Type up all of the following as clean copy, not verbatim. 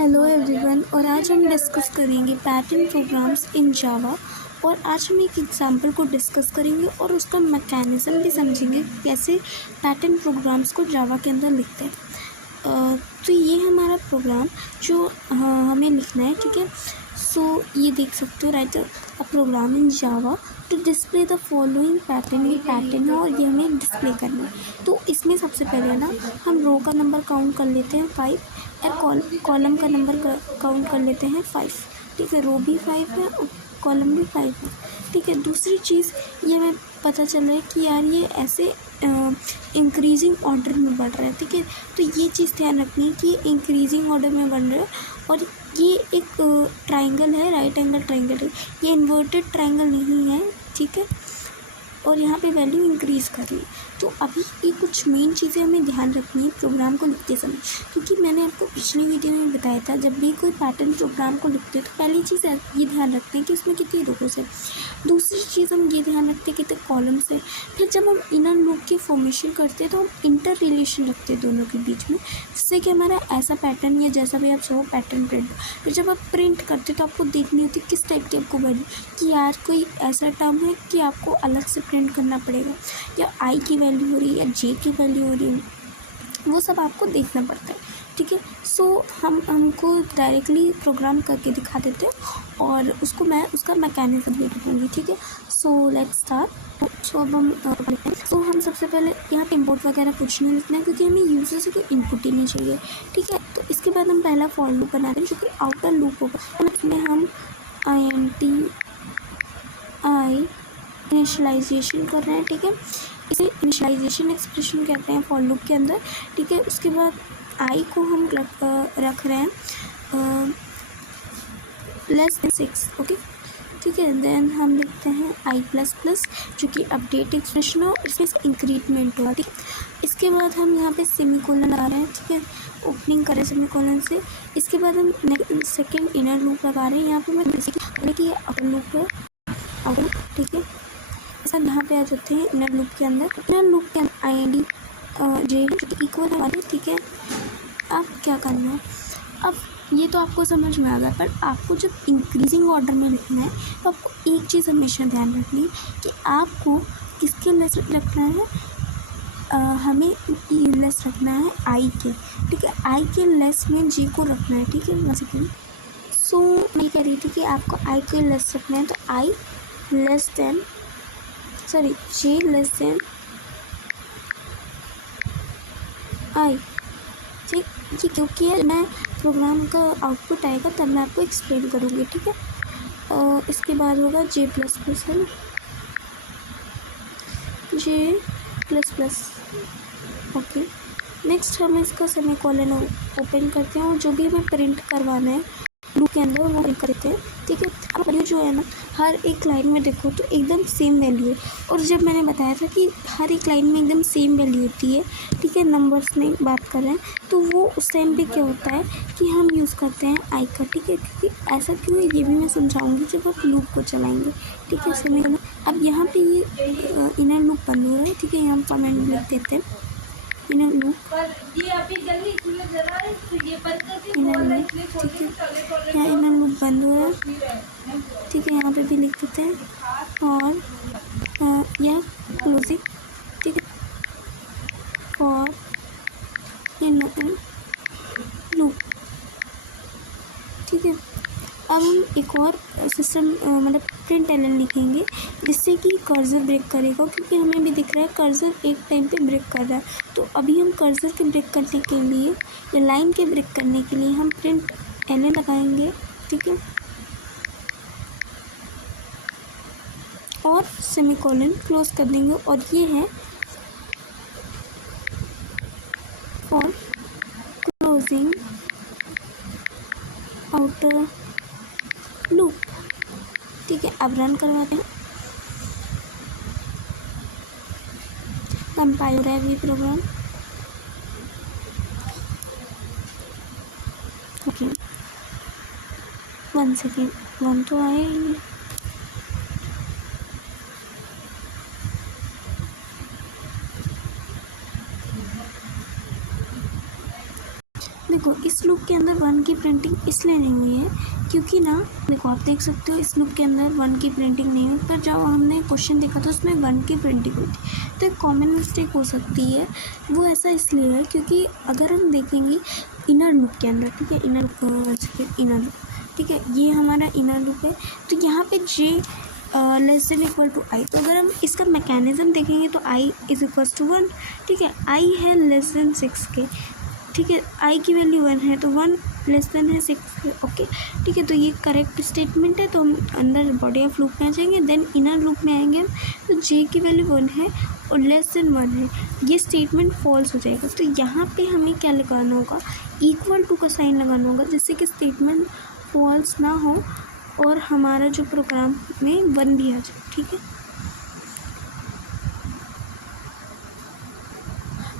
Hello everyone. और आज हम डिस्कस करेंगे पैटर्न प्रोग्राम्स इन जावा। और आज हम एक एग्जांपल को डिस्कस करेंगे और उसका मैकेनिज़्म भी समझेंगे कैसे पैटर्न प्रोग्राम्स को जावा के अंदर लिखते हैं। तो ये हमारा प्रोग्राम जो हमें लिखना है, ठीक है। सो ये देख सकते हो, write a program in Java to display the following pattern. ये पैटर्न है और ये हमें डिस्प्ले करना है। तो इसमें सबसे पहले ना हम रो का नंबर काउंट कर लेते हैं 5 और कॉलम का नंबर काउंट कर लेते हैं 5, ठीक है। रो भी 5 है और कॉलम भी 5 है, ठीक है। दूसरी चीज़ ये हमें पता चल रहा है कि यार ये ऐसे इंक्रीजिंग ऑर्डर में बढ़ रहा है, ठीक है। तो ये चीज़ ध्यान रखनी है कि ये इंक्रीजिंग ऑर्डर में बढ़ रहा है और ये एक ट्राइंगल है, राइट एंगल ट्राइंगल है, ये इन्वर्टेड ट्राइंगल नहीं है, ठीक है। और यहाँ पे वैल्यू इंक्रीज़ कर रही है। तो अभी ये कुछ मेन चीज़ें हमें ध्यान रखनी है प्रोग्राम को लिखते समय, क्योंकि मैंने आपको पिछली वीडियो में बताया था जब भी कोई पैटर्न प्रोग्राम को लिखते हैं तो पहली चीज़ ये ध्यान रखते हैं कि उसमें कितनी रोज़ है। दूसरी चीज़ हम ये ध्यान रखते हैं कितने कॉलम्स है। फिर जब हम इनर लूप की फॉर्मेशन करते हैं तो हम इंटर रिलेशन रखते हैं दोनों के बीच में, जिससे कि हमारा ऐसा पैटर्न या जैसा भी आप चाहो पैटर्न प्रिंट। फिर जब आप प्रिंट करते तो आपको देखनी होती है किस टाइप की आपको वैल्यू, कि यार कोई ऐसा टर्म है कि आपको अलग से प्रिंट करना पड़ेगा, या आई की वैल्यू हो रही है या जे की वैल्यू हो रही है, वो सब आपको देखना पड़ता है, ठीक है। सो हमको डायरेक्टली प्रोग्राम करके दिखा देते हैं और उसको मैं उसका मैकेनिज्म भी बताऊँगी, ठीक है। So let's start. सो अब हम सबसे पहले यहाँ पे इंपोर्ट वगैरह कुछ नहीं लिखना है, क्योंकि हमें यूज़र से कोई इनपुट ही नहीं चाहिए, ठीक है। तो इसके बाद हम पहला फॉर लूप बनाते हैं जो कि आउटर लूप होगा। इसमें हम आई इनिशियलाइजेशन कर रहे हैं, ठीक है। इसे इनिशियलाइजेशन एक्सप्रेशन कहते हैं फॉर लूप के अंदर, ठीक है। उसके बाद आई को हम रख रहे हैं लेस देन 6, ओके, ठीक है। देन हम लिखते हैं आई प्लस प्लस जो कि अपडेट एक्सप्रेशन हो, इसमें इंक्रीमेंट होगा, ठीक है। इसके बाद हम यहाँ पे सेमीकोलन लगा रहे हैं, ठीक है, ओपनिंग करें सेमीकोलन से। इसके बाद हम सेकेंड इनर लूप लगा रहे हैं। यहाँ पे मैं जैसे कि अपर लूप है, अपर, ठीक है। ऐसा यहाँ पे आ जाते हैं इनर लूप के अंदर। इनर लूप के अंदर आई एन डी जे जो कि इक्वल है हमारे, ठीक है। अब क्या करना है, अब ये तो आपको समझ में आ गया, पर आपको जब इंक्रीजिंग ऑर्डर में लिखना है तो आपको एक चीज़ हमेशा ध्यान रखनी है कि आपको किसके लेस रखना है, हमें लेस रखना है आई के, ठीक है। आई के लेस में जे को रखना है, ठीक है। 1 सेकेंड। सो मैं कह रही थी कि आपको आई के लेस रखना है, तो I less than J less than I, ठीक। ये क्योंकि है मैं प्रोग्राम का आउटपुट आएगा तब मैं आपको एक्सप्लेन करूँगी, ठीक है। इसके बाद होगा जे प्लस प्लस, है ना, जे प्लस प्लस, ओके। नेक्स्ट हम इसका सेमीकोलन ओपन करते हैं और जो भी हमें प्रिंट करवाना है लूप के अंदर वो प्रिंट करते हैं, ठीक है। अब वैल्यू जो है ना, हर एक लाइन में देखो तो एकदम सेम वैल्यू है। और जब मैंने बताया था कि हर एक लाइन में एकदम सेम वैल्यू होती है, ठीक है, नंबर्स में बात कर रहे हैं, तो वो उस टाइम पे क्या होता है कि हम यूज़ करते हैं आई का, ठीक है। क्योंकि ऐसा क्यों है ये भी मैं समझाऊंगी जब आप लूप को चलाएंगे, ठीक है। सेमीकोलन। अब यहाँ पे ये इनर लूप बंद हो रहा है, ठीक है। यहाँ कमेंट लिख देते हैं इनर लूप, इनर लूप, ठीक है। यहाँ इनर लूप बंद हो रहा है, ठीक है। यहाँ पे भी लिख देते हैं और यह क्लोजिंग, ठीक है, फॉर इनर लूप, ठीक है। अब हम एक और सिस्टम मतलब प्रिंट एलन लिखेंगे जिससे कि कर्सर ब्रेक करेगा, क्योंकि हमें भी दिख रहा है कर्सर एक टाइम पे ब्रेक कर रहा है। तो अभी हम कर्सर के ब्रेक करने के लिए या लाइन के ब्रेक करने के लिए हम प्रिंट एलन लगाएंगे, ठीक है, और सेमीकोलन क्लोज कर देंगे। और ये है फॉर क्लोजिंग आउटर लूप, ठीक है। अब रन करवाते हैं, कंपाइल हो रहा है अभी प्रोग्राम, ओके। 1 सेकेंड, 1 तो आया ही नहीं। देखो इस लूप के अंदर 1 की प्रिंटिंग इसलिए नहीं हुई है क्योंकि ना देखो आप देख सकते हो इस लूप के अंदर 1 की प्रिंटिंग नहीं हुई, पर जब हमने क्वेश्चन देखा था उसमें 1 की प्रिंटिंग हुई थी। तो एक कॉमन मिस्टेक हो सकती है, वो ऐसा इसलिए है क्योंकि अगर हम देखेंगे इनर लूप के अंदर, ठीक है, इनर लूप, ठीक है, ये हमारा इनर लूप है। तो यहाँ पे जे लेस देन इक्वल टू आई, तो अगर हम इसका मैकेनिज्म देखेंगे तो आई इज इक्वल टू 1, ठीक है, आई है लेस देन 6 के, ठीक है, आई की वैल्यू 1 है तो 1 लेस देन है 6 है, ओके, ठीक है। तो ये करेक्ट स्टेटमेंट है, तो हम अंदर बॉडी ऑफ लूप में आ जाएंगे, देन इनर लूप में आएंगे हम, तो जे की वैल्यू 1 है और लेस देन 1 है, ये स्टेटमेंट फॉल्स हो जाएगा। तो यहाँ पे हमें क्या लगाना होगा, इक्वल टू का साइन लगाना होगा, जिससे कि स्टेटमेंट फॉल्स ना हो और हमारा जो प्रोग्राम में 1 भी आ जाए, ठीक है।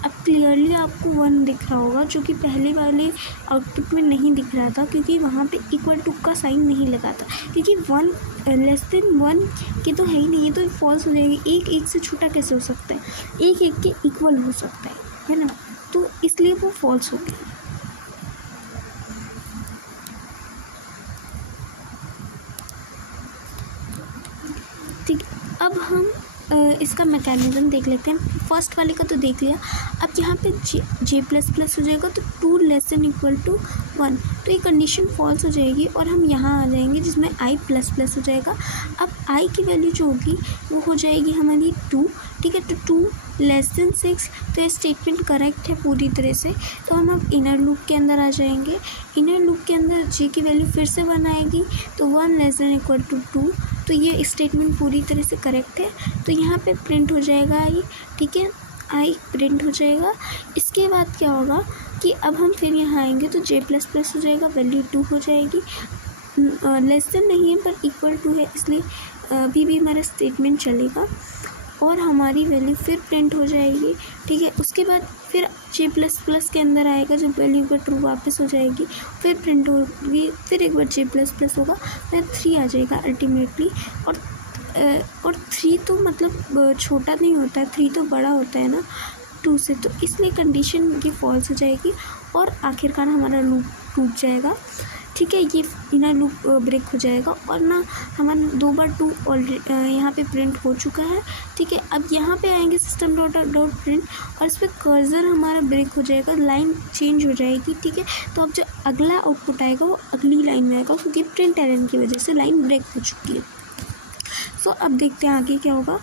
अब क्लियरली आपको 1 दिख रहा होगा, जो कि पहले वाले आउटपुट में नहीं दिख रहा था क्योंकि वहाँ पे इक्वल टू का साइन नहीं लगा था, क्योंकि 1 लेस देन 1 की तो है ही नहीं है, तो फॉल्स हो जाएगी। एक एक से छोटा कैसे हो सकता है, एक एक के इक्वल हो सकता है ना, तो इसलिए वो फॉल्स हो गया। ठीक, अब हम इसका मैकेनिज्म देख लेते हैं। फर्स्ट वाले का तो देख लिया, अब यहाँ पे जे प्लस प्लस हो जाएगा तो 2 लेस देन इक्वल टू 1, तो ये कंडीशन फॉल्स हो जाएगी और हम यहाँ आ जाएंगे जिसमें आई प्लस प्लस हो जाएगा। अब आई की वैल्यू जो होगी वो हो जाएगी हमारी 2, ठीक है, तो 2 लेस देन 6, तो ये स्टेटमेंट करेक्ट है पूरी तरह से। तो हम अब इनर लूप के अंदर आ जाएंगे, इनर लूप के अंदर जे की वैल्यू फिर से 1 आएगी, तो 1 लेस देन इक्वल टू 2, तो ये स्टेटमेंट पूरी तरह से करेक्ट है। तो यहाँ पे प्रिंट हो जाएगा आई, ठीक है, आई प्रिंट हो जाएगा। इसके बाद क्या होगा कि अब हम फिर यहाँ आएंगे तो जे प्लस प्लस हो जाएगा, वैल्यू 2 हो जाएगी, लेस देन नहीं है पर इक्वल टू है, इसलिए अभी भी हमारा स्टेटमेंट चलेगा और हमारी वैल्यू फिर प्रिंट हो जाएगी, ठीक है। उसके बाद फिर जे प्लस प्लस के अंदर आएगा जब वैल्यू का ट्रू वापस हो जाएगी, फिर प्रिंट होगी, फिर एक बार जे प्लस प्लस होगा, फिर 3 आ जाएगा अल्टीमेटली। और 3 तो मतलब छोटा नहीं होता है, 3 तो बड़ा होता है ना 2 से, तो इसलिए कंडीशन की फॉल्स हो जाएगी और आखिरकार हमारा लूप टूट जाएगा, ठीक है, ये इनर लूप ब्रेक हो जाएगा और ना हमारा 2 बार 2 ऑलरेडी यहाँ पे प्रिंट हो चुका है, ठीक है। अब यहाँ पे आएंगे सिस्टम डॉट प्रिंट और इस पर कर्सर हमारा ब्रेक हो जाएगा, लाइन चेंज हो जाएगी, ठीक है। तो अब जो अगला आउटपुट आएगा वो अगली लाइन में आएगा क्योंकि प्रिंट एरर की वजह से लाइन ब्रेक हो चुकी है। सो अब देखते हैं आगे क्या होगा।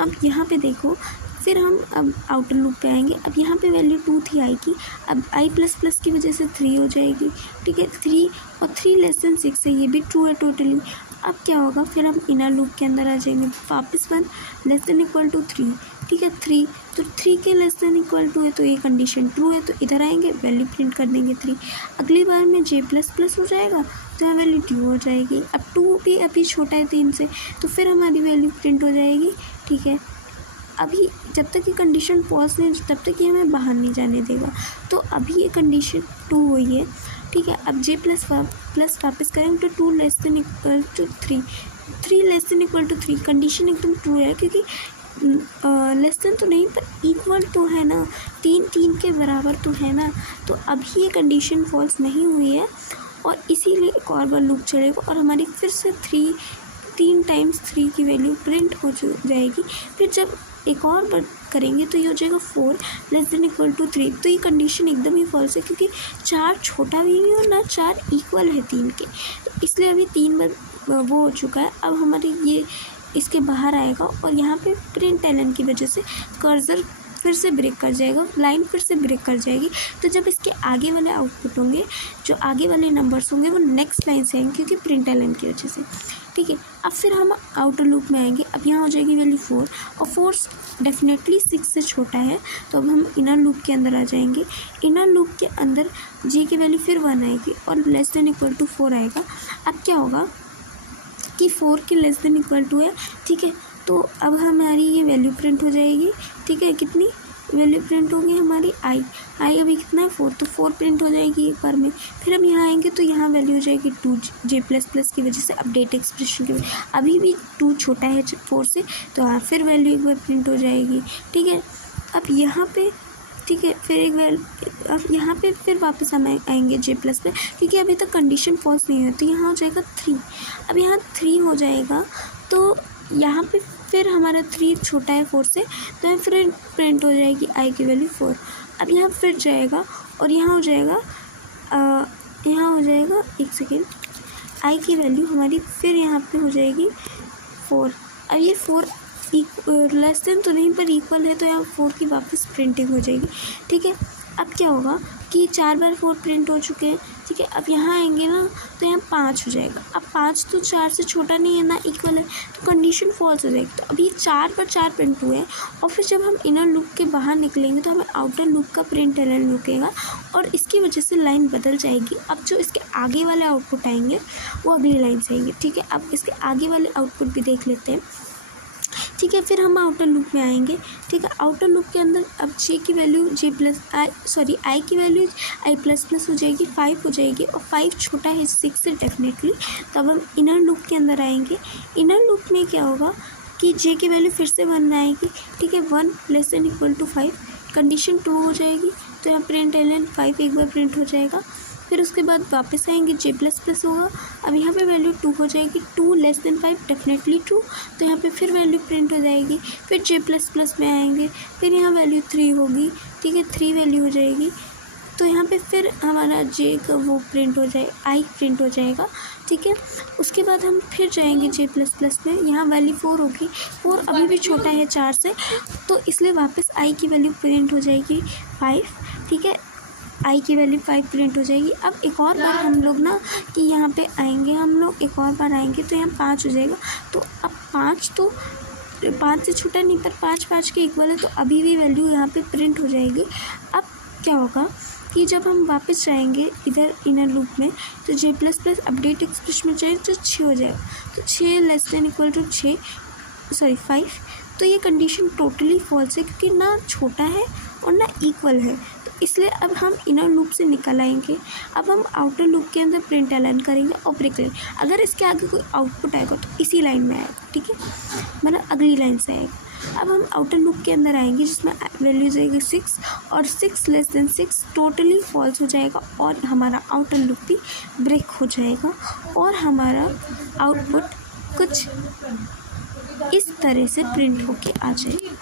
अब यहाँ पे देखो, फिर हम अब आउटर लूप पे आएंगे। अब यहाँ पे वैल्यू 2 थी आई की, अब आई प्लस प्लस की वजह से 3 हो जाएगी, ठीक है, 3 और 3 लेस देन 6 है, ये भी ट्रू है टोटली। अब क्या होगा, फिर हम इनर लूप के अंदर आ जाएंगे, वापस 1 लेस देन इक्वल टू 3, ठीक है, 3 तो 3 के लेस देन इक्वल टू है तो ये कंडीशन ट्रू है, तो इधर आएंगे वैल्यू प्रिंट कर देंगे 3। अगली बार में जे प्लस प्लस हो जाएगा तो यहाँ वैल्यू 2 हो जाएगी। अब 2 भी अभी छोटा है 3 से, तो फिर हमारी वैल्यू प्रिंट हो जाएगी, ठीक है। अभी जब तक ये कंडीशन फॉल्स नहीं तब तक ये हमें बाहर नहीं जाने देगा, तो अभी ये कंडीशन 2 हुई है, ठीक है। अब जे प्लस वापस करेंगे तो 2 less than equal to 3, 3 less than equal to 3, condition एकदम ट्रू है क्योंकि लेस देन तो नहीं पर इक्वल तो है ना, 3 के बराबर तो है ना, तो अभी ये कंडीशन फॉल्स नहीं हुई है और इसीलिए एक और बार लूप चलेगा और हमारी फिर से 3 टाइम्स 3 की वैल्यू प्रिंट हो जाएगी। फिर जब एक और बार करेंगे तो ये हो जाएगा 4 लेस देन इक्वल टू 3, तो ये कंडीशन एकदम ही फॉल्स है क्योंकि 4 छोटा भी नहीं और ना 4 इक्वल है 3 के, तो इसलिए अभी 3 बार वो हो चुका है। अब हमारे ये इसके बाहर आएगा और यहाँ पे प्रिंट एलन की वजह से कर्सर फिर से ब्रेक कर जाएगा, लाइन फिर से ब्रेक कर जाएगी। तो जब इसके आगे वाले आउटपुट होंगे, जो आगे वाले नंबर्स होंगे वो नेक्स्ट लाइन से आएंगे क्योंकि प्रिंट एलन की वजह से, ठीक है। अब फिर हम आउटर लूप में आएंगे, अब यहाँ हो जाएगी वैल्यू 4 और 4 डेफिनेटली 6 से छोटा है, तो अब हम इनर लूप के अंदर आ जाएंगे। इनर लूप के अंदर जी की वैल्यू फिर 1 आएगी और लेस देन इक्वल टू 4 आएगा। अब क्या होगा कि 4 के लेस देन इक्वल टू है, ठीक है, तो अब हमारी ये वैल्यू प्रिंट हो जाएगी, ठीक है। कितनी वैल्यू प्रिंट होगी हमारी आई अभी कितना है 4, तो 4 प्रिंट हो जाएगी एक बार में। फिर हम यहाँ आएंगे तो यहाँ वैल्यू हो जाएगी 2 जे प्लस प्लस की वजह से अपडेट एक्सप्रेशन की वजह, अभी भी 2 छोटा है 4 से, तो हाँ फिर वैल्यू एक बार प्रिंट हो जाएगी, ठीक है। अब यहाँ पे ठीक है। फिर अब यहाँ पे फिर वापस हम आएंगे जे प्लस पे, क्योंकि अभी तक कंडीशन फॉल्स नहीं है, तो यहाँ हो जाएगा 3। अब यहाँ 3 हो जाएगा, तो यहाँ पे फिर हमारा 3 छोटा है 4 से, तो यहाँ फिर प्रिंट हो जाएगी आई की वैल्यू 4। अब यहाँ फिर जाएगा और यहाँ हो जाएगा एक सेकेंड, आई की वैल्यू हमारी फिर यहाँ पे हो जाएगी 4। अब ये 4 लेस देन तो नहीं पर इक्वल है, तो यहाँ 4 की वापस प्रिंटिंग हो जाएगी, ठीक है। अब क्या होगा कि 4 बार 4 प्रिंट हो चुके हैं, ठीक है। अब यहाँ आएंगे ना, तो यहाँ 5 हो जाएगा। अब 5 तो 4 से छोटा नहीं है ना, इक्वल है, तो कंडीशन फॉल्स हो जाएगी। तो अभी 4 पर 4 प्रिंट हुए हैं, और फिर जब हम इनर लूप के बाहर निकलेंगे तो हमें आउटर लूप का प्रिंट एलन रुकेगा, और इसकी वजह से लाइन बदल जाएगी। अब जो इसके आगे वाले आउटपुट आएंगे वो अगली लाइन से आएंगे, ठीक है। अब इसके आगे वाले आउटपुट भी देख लेते हैं, ठीक है। फिर हम आउटर लूप में आएंगे, ठीक है। आउटर लूप के अंदर अब आई की वैल्यू आई प्लस प्लस हो जाएगी, 5 हो जाएगी, और 5 छोटा है 6 से डेफिनेटली। तब हम इनर लूप के अंदर आएंगे। इनर लूप में क्या होगा कि जे की वैल्यू फिर से 1 आएगी, ठीक है। 1 less than equal to 5, condition 2 हो जाएगी, तो यहाँ प्रिंट एलन 5 एक बार प्रिंट हो जाएगा। फिर उसके बाद वापस आएंगे, जे प्लस प्लस होगा। अब यहाँ पे वैल्यू 2 हो जाएगी, 2 लेस देन 5 डेफिनेटली ट्रू, तो यहाँ पे फिर वैल्यू प्रिंट हो जाएगी। फिर जे प्लस प्लस में आएंगे, फिर यहाँ वैल्यू 3 होगी, ठीक है, 3 वैल्यू हो जाएगी, तो यहाँ पे फिर हमारा जे का वो प्रिंट हो जाए, आई प्रिंट हो जाएगा, ठीक है। उसके बाद हम फिर जाएंगे जे प्लस प्लस में, यहाँ वैल्यू 4 होगी, 4 अभी भी छोटा है 4 से, तो इसलिए वापस आई की वैल्यू प्रिंट हो जाएगी 5, ठीक है। आई की वैल्यू 5 प्रिंट हो जाएगी। अब एक और बार हम लोग ना कि यहाँ पे आएंगे, हम लोग एक और बार आएंगे, तो यहाँ 5 हो जाएगा। तो अब 5 तो 5 से छोटा नहीं, पर 5 के इक्वल है, तो अभी भी वैल्यू यहाँ पे प्रिंट हो जाएगी। अब क्या होगा कि जब हम वापस जाएंगे इधर इनर लूप में, तो जे प्लस प्लस अपडेट एक्सप्रेशन में जाए तो 6 हो जाएगा, तो 6 लेस देन इक्वल टू 5। तो ये कंडीशन टोटली फॉल्स है, क्योंकि ना छोटा है और ना इक्वल है, तो इसलिए अब हम इनर लूप से निकल आएंगे। अब हम आउटर लूप के अंदर प्रिंट एलन करेंगे और ब्रेक लाइन। अगर इसके आगे कोई आउटपुट आएगा तो इसी लाइन में आएगा, ठीक है, मतलब अगली लाइन से आएगा। अब हम आउटर लूप के अंदर आएंगे, जिसमें वैल्यू जाएगी 6, और 6 लेस देन 6 टोटली फॉल्स हो जाएगा, और हमारा आउटर लूप भी ब्रेक हो जाएगा, और हमारा आउटपुट कुछ इस तरह से प्रिंट होके आ जाएगा।